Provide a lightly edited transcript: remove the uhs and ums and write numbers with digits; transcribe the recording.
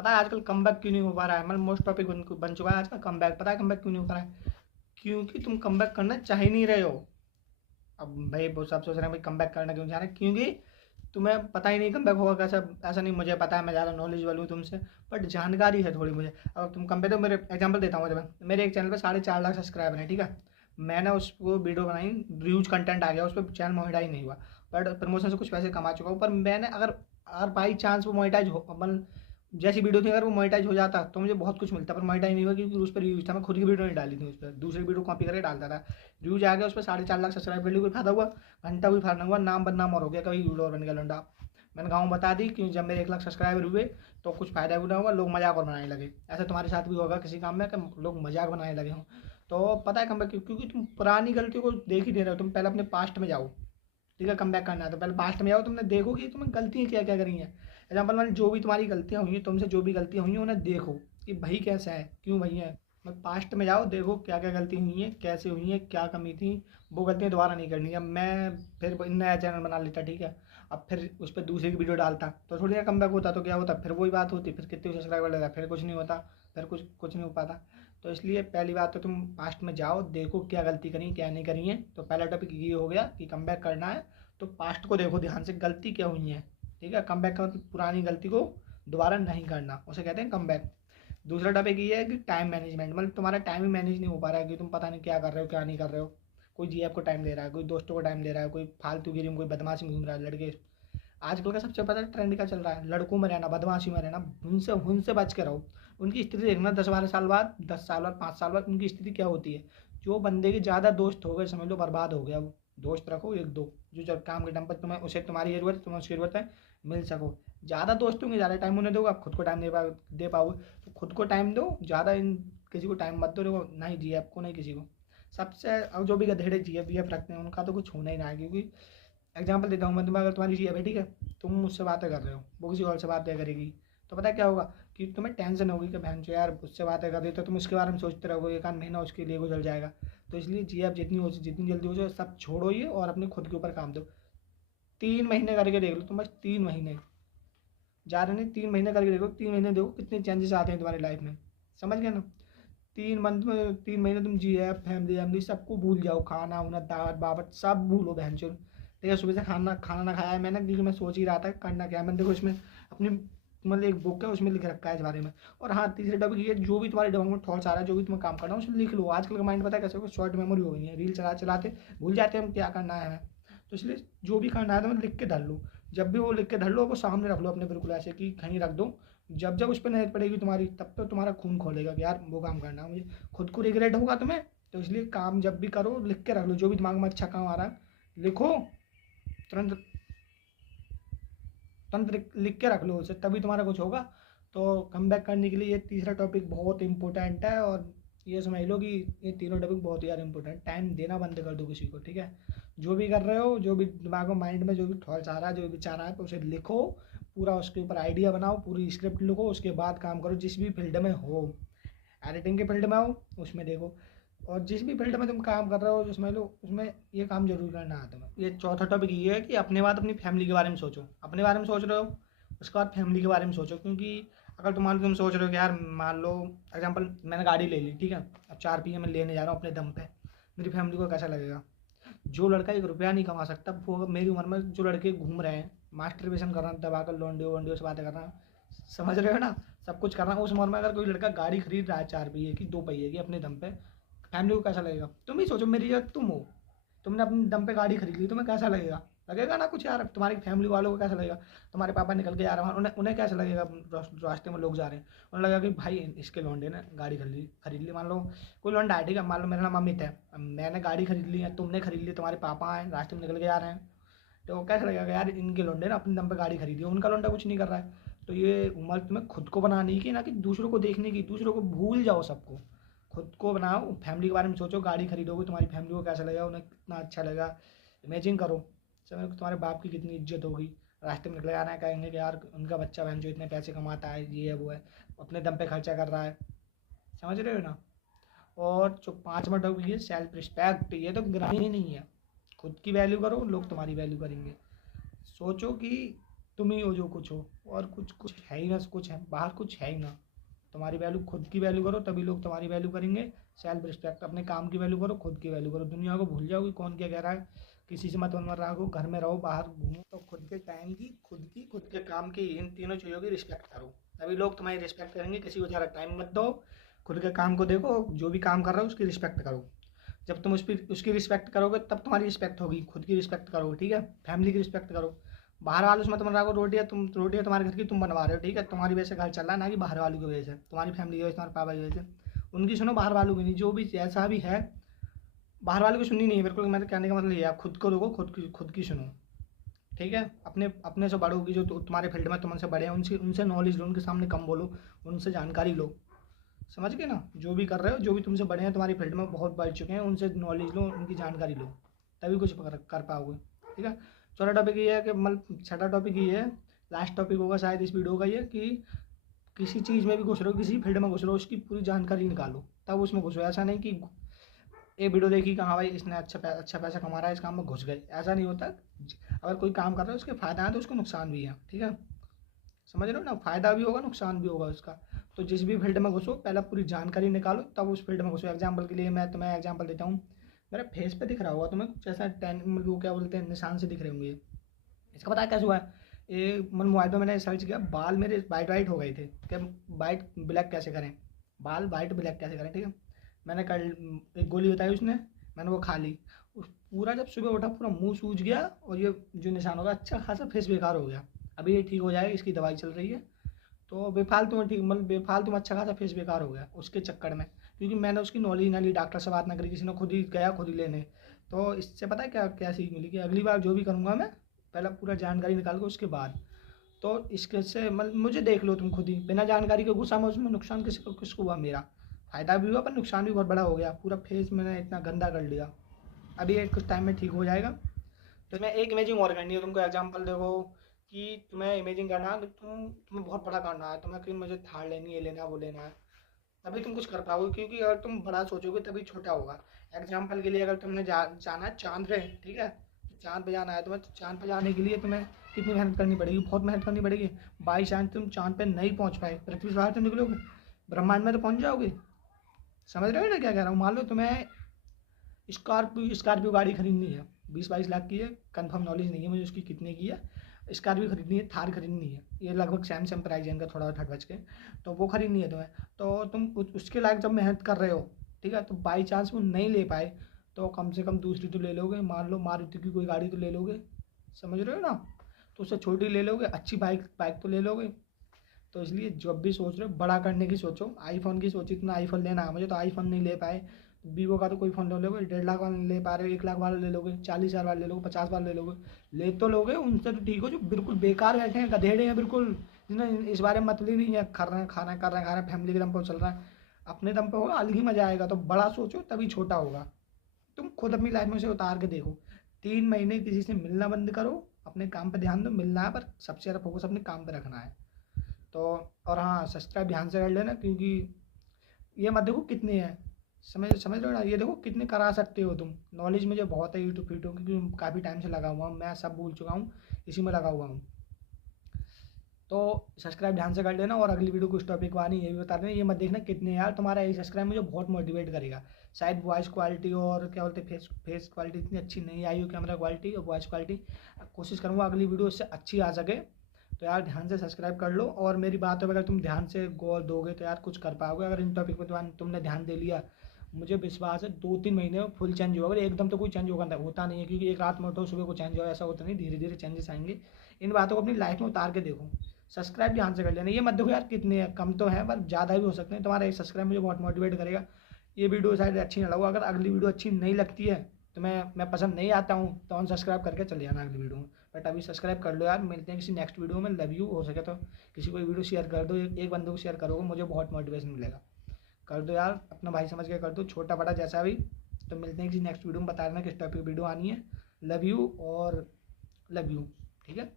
पता है आजकल कमबैक क्यों नहीं हो पा रहा है? मतलब मोस्ट टॉपिक बन चुका है आजकल कमबैक। पता है कमबैक क्यों नहीं हो पा रहा है? क्योंकि तुम कमबैक करना चाह ही नहीं रहे हो। अब भाई वो सब सोच रहे हैं भाई कमबैक करना क्यों चाह रहे हैं, क्योंकि तुम्हें पता ही नहीं कमबैक होगा कैसा। ऐसा नहीं, मुझे पता है, मैं ज़्यादा नॉलेजेबल हूँ तुमसे, बट जानकारी है थोड़ी मुझे। अब तुम कम पे, तो मेरे एग्जांपल देता हूँ मैं तुम्हें। मेरे एक चैनल पे 4.5 लाख सब्सक्राइबर हैं, ठीक है। मैंने उसको वीडियो बनाई, व्यूज कंटेंट आ गया, उस पर चैनल मोनेटाइज नहीं हुआ, बट प्रमोशन से कुछ पैसे कमा चुका हूँ। पर मैंने अगर बाई चांस वो मोनेटाइज हो, मतलब जैसी वीडियो थी, अगर वो मोनेटाइज हो जाता तो मुझे बहुत कुछ मिलता, पर मोनेटाइज नहीं हुआ क्योंकि उस पर रिव्यूज था। मैं खुद की वीडियो नहीं डाली थी, उस पर दूसरी वीडियो कॉपी करके डालता था। व्यूज आ गया, उस पर 4.5 लाख सब्सक्राइब कर ली, कोई फायदा हुआ? घंटा भी फायदा हुआ, नाम बदनाम और हो गया, कभी यूट्यूबर बन गया लंडा। मैंने गाँव बता दी कि जब मेरे 1 लाख सब्सक्राइबर हुए तो कुछ फायदा भी ना हुआ, लोग मजाक और बनाने लगे। ऐसा तुम्हारे साथ भी होगा किसी काम में कि लोग मजाक बनाने लगे हों। तो पता है कम क्योंकि तुम पुरानी गलतियों को देख ही नहीं रहे हो। तुम पहले अपने पास्ट में जाओ, ठीक है। कम बैक करना है तो पहले पास्ट में जाओ, तुमने देखो कि तुम्हें गलतियाँ क्या क्या करी हैं। एग्जाम्पल मैंने जो भी तुम्हारी गलतियाँ हुई हैं, तुमसे जो भी गलतियाँ हुई हैं उन्हें देखो कि भाई कैसा है, क्यों भाई है। मैं पास्ट में जाओ, देखो क्या क्या गलती हुई है, कैसे हुई है, क्या कमी थी। वो गलतियाँ दोबारा नहीं करनी है। मैं फिर नया चैनल बना लेता, ठीक है। अब फिर उस पर दूसरी की वीडियो डालता तो थोड़ी ना कम बैक होता, तो क्या होता, फिर वही बात होती, फिर कितने सब्सक्राइबर लेता, फिर कुछ नहीं होता, फिर कुछ नहीं हो पाता। तो इसलिए पहली बात तो तुम पास्ट में जाओ, देखो क्या गलती करी क्या नहीं करी है। तो पहला टॉपिक ये हो गया कि कम बैक करना है, तो पास्ट को देखो ध्यान से, गलती क्या हुई है, ठीक है। कम बैक का मतलब पुरानी गलती को दोबारा नहीं करना, उसे कहते हैं कम बैक। दूसरा टॉपिक ये है कि टाइम मैनेजमेंट, मतलब तुम्हारा टाइम ही मैनेज नहीं हो पा रहा है कि तुम पता नहीं क्या कर रहे हो क्या नहीं कर रहे हो। कोई जीएफ को टाइम दे रहा है, कोई दोस्तों को टाइम दे रहा है, कोई फालतू गिरी में कोई बदमाशी में घूम रहा है। लड़के आजकल का सबसे पता ट्रेंड क्या चल रहा है, लड़कों में रहना, बदमाशी में रहना। उनसे बच के रहो। उनकी स्थिति देखना 10-12 साल बाद, 10 साल बाद, 5 साल बाद उनकी स्थिति क्या होती है। जो बंदे के ज़्यादा दोस्त हो गए, समझ लो बर्बाद हो गया वो। दोस्त रखो एक दो, जो जब काम के टाइम पर तुम्हें उसे तुम्हारी जरूरत है, तुम्हें उसकी जरूरत है, मिल सको। ज़्यादा दोस्त होंगे, ज़्यादा टाइम उन्हें दोगे, आप खुद को टाइम दे पाओगे। तो खुद को टाइम दो ज़्यादा, इन किसी को टाइम मत दो। देखो नहीं जी आपको, नहीं किसी को। सबसे अब जो भी गधेड़े जी एफ रखते हैं उनका तो कुछ होना ही ना है, क्योंकि एग्जाम्पल देता हूँ मैं तुम्हें। अगर तुम्हारी जी है ठीक है, तुम मुझसे बातें कर रहे हो, वो किसी और से बातें करेगी, तो पता है क्या होगा कि तुम्हें टेंशन होगी कि बहन चो यार उससे बातें कर रही, तो तुम उसके बारे में सोचते रहोगे, एक आध महीना उसके लिए गुजर जाएगा। तो इसलिए जी आप जितनी जल्दी हो जाए सब छोड़ो ये, और अपने खुद के ऊपर काम दो। 3 महीने करके देख लो तुम, बस 3 महीने, ज़्यादा नहीं, 3 महीने करके देखो। 3 महीने देखो कितने चेंजेस आते हैं तुम्हारी लाइफ में, समझ गए ना। 3 मंथ में, 3 महीने तुम जी है फैमिली वैमिली सबको भूल जाओ, खाना उना दावत बावत सब भूलो बहन चो। ठीक है, सुबह से खाना खाना ना खाया है मैंने, क्योंकि मैं सोच ही रहा था करना क्या है। मैंने देखो इसमें अपनी मतलब एक बुक है उसमें लिख रखा है इस बारे में। और हाँ, तीसरे टॉपिक ये, जो भी तुम्हारे दिमाग में थॉट्स आ रहा है, जो भी तुम्हें काम करना है उसमें लिख लो। आजकल का माइंड पता है कैसे हो, शॉर्ट मेमोरी हो गई है, रील चला चलाते भूल जाते हैं हम क्या करना है हमें। तो इसलिए जो भी करना है तो मैं लिख के डाल लो। जब भी वो लिख के धर लो, वो सामने रख लो अपने, बिल्कुल ऐसे कि कहीं रख दो। जब जब उस पर नजर पड़ेगी तुम्हारी, तब तो तुम्हारा खून खोलेगा कि यार वो काम करना है मुझे। खुद को रिग्रेट होगा तुम्हें, तो इसलिए काम जब भी करो लिख के रख लो। जो भी दिमाग में अच्छा काम आ रहा है लिखो, तुरंत तुरंत लिख के रख लो उसे, तभी तुम्हारा कुछ होगा। तो कम बैक करने के लिए ये तीसरा टॉपिक बहुत इंपॉर्टेंट है। और ये समझ लो कि ये तीनों टॉपिक बहुत यार इंपॉर्टेंट। टाइम देना बंद कर दो किसी को, ठीक है। जो भी कर रहे हो, जो भी दिमाग में माइंड में जो भी थॉट्स आ रहा है, जो भी विचार आ रहा है, तो उसे लिखो पूरा, उसके ऊपर आइडिया बनाओ, पूरी स्क्रिप्ट लिखो, उसके बाद काम करो। जिस भी फील्ड में हो, एडिटिंग के फील्ड में हो उसमें देखो, और जिस भी फील्ड में तुम काम कर रहे हो जो समझ लो, उसमें ये काम जरूर करना है तुम्हें। ये चौथा टॉपिक ये है कि अपने बाद अपनी फैमिली के बारे में सोचो। अपने बारे में सोच रहे हो, उसके बाद फैमिली के बारे में सोचो। क्योंकि अगर तुम सोच रहे हो कि यार मान लो एग्जाम्पल मैंने गाड़ी ले ली, ठीक है, अब 4 पहिए मैं लेने जा रहा हूँ अपने दम पे, मेरी फैमिली को कैसा लगेगा। जो लड़का 1 रुपया नहीं कमा सकता, वो मेरी उम्र में जो लड़के घूम रहे हैं, मास्टरबेशन कर रहे हैं, दबा कर लोंडियो वोंडियो से बातें कर रहे हैं, समझ रहे हो ना, सब कुछ कर रहा है, उस उम्र में अगर कोई लड़का गाड़ी खरीद रहा है 4 पहिए की, 2 पहिए की अपने दम पे, फैमिली को कैसा लगेगा। तुम ही सोचो, मेरी जगह तुम हो, तुमने अपने दम पे गाड़ी खरीद ली, तुम्हें कैसा लगेगा। लगेगा ना कुछ यार। तुम्हारी फैमिली वालों को कैसा लगेगा, तुम्हारे पापा निकल के जा रहे हैं, उन्हें उन्हें कैसा लगेगा। रास्ते में लोग जा रहे हैं, उन्हें लगेगा कि भाई इसके लौंडे ने गाड़ी खरीद ली। मान लो कोई लौंडा है, ठीक है, मान लो मेरा नाम अमित है, अब मैंने गाड़ी खरीद ली है, तुमने खरीद ली, तुम्हारे पापा हैं रास्ते में निकल के जा रहे हैं, तो कैसा लगेगा कि यार इनके लौंडे ने अपने दम पे गाड़ी खरीदी है, उनका लौंडा कुछ नहीं कर रहा है। तो ये उम्र तुम्हें खुद को बनाने की, ना कि दूसरों को देखने की। दूसरों को भूल जाओ सबको, खुद को बनाओ। फैमिली के बारे में सोचो, गाड़ी खरीदोगे तुम्हारी फैमिली को कैसा लगेगा, उन्हें कितना अच्छा लगेगा। इमेजिन करो, समझो तुम्हारे बाप की कितनी इज्जत होगी। रास्ते में निकले आ रहे हैं, कहेंगे कि यार उनका बच्चा बहन जो इतने पैसे कमाता है, ये है वो है, अपने दम पे खर्चा कर रहा है, समझ रहे हो ना। और जो 5 मिनट होगी, सेल्फ रिस्पेक्ट, ये तो गिरानी ही नहीं है। खुद की वैल्यू करो, लोग तुम्हारी वैल्यू करेंगे। सोचो कि तुम ही हो जो कुछ हो, और कुछ कुछ है ही ना, कुछ है बाहर, कुछ है ही ना। तुम्हारी वैल्यू, खुद की वैल्यू करो तभी लोग तुम्हारी वैल्यू करेंगे। सेल्फ रिस्पेक्ट, अपने काम की वैल्यू करो, खुद की वैल्यू करो, दुनिया को भूल जाओ कि कौन क्या कह रहा है। किसी से मत रहो, घर में रहो, बाहर घूमो, तो खुद के टाइम की, खुद के काम की, इन तीनों चीज़ों की रिस्पेक्ट करो, तभी लोग तुम्हारी रिस्पेक्ट करेंगे। किसी को ज़्यादा टाइम मत दो, खुद के काम को देखो, जो भी काम कर रहा हो उसकी रिस्पेक्ट करो। जब तुम उसकी रिस्पेक्ट करोगे तब तुम्हारी रिस्पेक्ट होगी। खुद की रिस्पेक्ट करो, ठीक है, फैमिली की रिस्पेक्ट करो। बाहर वालों से मत बन रहा हो, रोटियाँ तुम्हारे घर की तुम बनवा रहे हो, ठीक है, तुम्हारी वजह से घर चल रहा है, ना कि बाहर वालों की वजह से, तुम्हारी फैमिली की वजह से, तुम्हारे पापा की वजह से। उनकी सुनो, बाहर वालों की नहीं। जो भी जैसा भी है, बाहर वालों की सुननी नहीं है बिल्कुल। मेरे कहने का मतलब ये है, आप खुद को देखो, खुद की सुनो, ठीक है। अपने अपने से बड़ों की, जो तुम्हारे फील्ड में तुमसे बड़े हैं, उनसे उनसे नॉलेज लो, उनके सामने कम बोलो, उनसे जानकारी लो। समझ गए ना, जो भी कर रहे हो, जो भी तुमसे बड़े हैं, तुम्हारी फील्ड में बहुत बढ़ चुके हैं, उनसे नॉलेज लो, उनकी जानकारी लो, तभी कुछ कर पाओगे, ठीक है। चौथा टॉपिक ये है कि मतलब छठा टॉपिक ये है, लास्ट टॉपिक होगा शायद इस वीडियो का, ये कि किसी चीज़ में भी घुस रहे हो, किसी फील्ड में घुस रहे हो, उसकी पूरी जानकारी निकालो तब उसमें घुसो। ऐसा नहीं कि एक वीडियो देखी कि हाँ भाई इसने अच्छा पैसा कमा रहा है, इस काम में घुस गए, ऐसा नहीं होता। अगर कोई काम कर रहा है उसके फ़ायदा है तो उसको नुकसान भी है, ठीक है। समझ रहे हो ना, फ़ायदा भी होगा, नुकसान भी होगा उसका। तो जिस भी फील्ड में घुसो, पहले पूरी जानकारी निकालो तब उस फील्ड में घुसो। एग्जाम्पल के लिए मैं तुम्हें एग्जाम्पल देता हूँ। मेरे फेस पे दिख रहा होगा तुम्हें कुछ ऐसा मतलब वो क्या बोलते हैं, निशान से दिख रहे होंगे। इसका पता है कैसे हुआ है? ये मन मोबाइल पे मैंने सर्च किया, बाल मेरे वाइट वाइट हो गए थे, क्या वाइट ब्लैक कैसे करें, बाल वाइट ब्लैक कैसे करें, ठीक है। मैंने कर एक गोली बताई उसने, मैंने वो खा ली। उस पूरा जब सुबह उठा पूरा मुंह सूज गया, और ये जो निशान होगा अच्छा खासा फेस बेकार हो गया। अभी ये ठीक हो जाएगा, इसकी दवाई चल रही है। तो बेफालतू में ठीक, मतलब बेफालतू में अच्छा खासा फेस बेकार हो गया उसके चक्कर में, क्योंकि मैंने उसकी नॉलेज ना ली, डॉक्टर से बात ना करी, किसी ने खुद ही गया खुद ही लेने। तो इससे पता है क्या क्या सीख मिली, कि अगली बार जो भी करूँगा मैं पहले पूरा जानकारी निकाल के उसके बाद। तो इसके से मतलब मुझे देख लो तुम खुद ही, बिना जानकारी के घुसा मैं उसमें, नुकसान किसको हुआ? मेरा फ़ायदा भी हुआ पर नुकसान भी बहुत बड़ा हो गया, पूरा फेस मैंने इतना गंदा कर लिया। अभी ये कुछ टाइम में ठीक हो जाएगा। तो मैं एक इमेजिंग और करनी है तुमको, एग्जांपल देखो कि तुम्हें इमेजिंग करना है कि तुम्हें बहुत बड़ा करना है, तुम्हें कि मुझे थार लेनी है, ये लेना है, वो लेना है, तभी तुम कुछ कर पाओगे। क्योंकि अगर तुम बड़ा सोचोगे तभी छोटा होगा। एग्जाम्पल के लिए अगर तुमने जाना है चांद पे, ठीक है, तो चांद पे जाना है तुम्हें, तो चांद पे जाने के लिए तुम्हें कितनी मेहनत करनी पड़ेगी? बहुत मेहनत करनी पड़ेगी। बाई चांस तुम चांद पे नहीं पहुंच पाए, पृथ्वी से बाहर तो निकलोगे, ब्रह्मांड में तो पहुंच जाओगे। समझ रहे हो ना क्या कह रहा हूँ? मान लो तुम्हें स्कॉर्पियो गाड़ी खरीदनी है, 20-22 लाख की है, कंफर्म नॉलेज नहीं है मुझे उसकी कितने की है। स्कॉर्पियो खरीदनी है, थार खरीदनी है, ये लगभग सेम सेम प्राइस है इनका, थोड़ा थर्ड बच के। तो वो खरीदनी है तुम्हें, तो तुम उसके लायक जब मेहनत कर रहे हो, ठीक है, तो बाई चांस वो नहीं ले पाए, तो कम से कम दूसरी तो ले लोगे, मान लो मारुति की कोई गाड़ी तो ले लोगे। समझ रहे हो ना? तो उससे छोटी ले लोगे, अच्छी बाइक बाइक तो ले लोगे। तो इसलिए जब भी सोच रहे हो बड़ा करने की सोचो। आईफोन की सोची तुमने, आईफोन लेना है मुझे, तो आईफोन नहीं ले पाए, वीवो का तो कोई फ़ोन ले लोगे, 1.5 लाख वाला नहीं ले पा रहे हो, 1 लाख वाला ले लोगे, 40 हज़ार वाला ले लोगे, 50 वाला ले लोगे। ले तो लोगे, उनसे तो ठीक हो जो बिल्कुल बेकार बैठे हैं, गधेड़े हैं बिल्कुल, जिन्हें इस बारे में मतलब ही नहीं है, कर रहे हैं खाना, कर रहे हैं खा रहे हैं, फैमिली के दम पर चल रहा है। अपने दम पर होगा अलग ही मज़ा आएगा। तो बड़ा सोचो तभी छोटा होगा। तुम खुद अपनी लाइफ में से उतार के देखो, 3 महीने किसी से मिलना बंद करो, अपने काम पे ध्यान दो। मिलना है पर सबसे ज़्यादा फोकस अपने काम पे रखना है। तो और हाँ, सब्सक्राइब ध्यान से कर लेना, क्योंकि ये मत देखो कितने हैं, समझ समझ रहे हो ना, ये देखो कितने करा सकते हो तुम। नॉलेज मुझे बहुत है यूट्यूब वीडियो, क्योंकि काफ़ी टाइम से लगा हुआ हूँ, मैं सब भूल चुका हूँ, इसी में लगा हुआ हूँ। तो सब्सक्राइब ध्यान से कर लेना, और अगली वीडियो कुछ टॉपिक वानी ये भी बता देना। ये मत देखना कितने यार, तुम्हारा ये सब्सक्राइब मुझे बहुत मोटिवेट करेगा। शायद वॉइस क्वालिटी और क्या बोलते हैं फेस क्वालिटी इतनी अच्छी नहीं आई हो, कैमरा क्वालिटी और वॉइस क्वालिटी। कोशिश करूँगा अगली वीडियो उससे अच्छी आ सके। तो यार ध्यान से सब्सक्राइब कर लो, और मेरी बात पर अगर तुम ध्यान से गौर दोगे तो यार कुछ कर पाओगे। अगर इन टॉपिक पर तुमने ध्यान दे लिया, मुझे विश्वास है 2-3 महीने में फुल चेंज होगा। एकदम तो कोई चेंज होता नहीं है, क्योंकि एक रात में उठो सुबह को चेंज हो, ऐसा होता नहीं, धीरे धीरे चेंजेस आएंगे। इन बातों को अपनी लाइफ में उतार के देखो। सब्सक्राइब ध्यान से कर लेना, ये मत देखो यार कितने हैं, कम तो हैं पर ज़्यादा भी हो सकते हैं। तुम्हारा ये सब्सक्राइब मुझे बहुत मोटिवेट करेगा। ये वीडियो शायद अच्छी ना लगे, अगर अगली वीडियो अच्छी नहीं लगती है तो मैं पसंद नहीं आता हूँ, तो अनसब्सक्राइब करके चले जाना अगली वीडियो में। बट अभी सब्सक्राइब कर लो यार। मिलते हैं किसी नेक्स्ट वीडियो में। Love you. हो सके तो किसी को वीडियो शेयर कर दो, एक बंदे को शेयर करोगे मुझे बहुत मोटिवेशन मिलेगा। कर दो यार, अपना भाई समझ के कर दो, छोटा बड़ा जैसा भी। तो मिलते हैं किसी नेक्स्ट वीडियो में, बता देना किस टॉपिक वीडियो आनी है। लव यू और लव यू, ठीक है।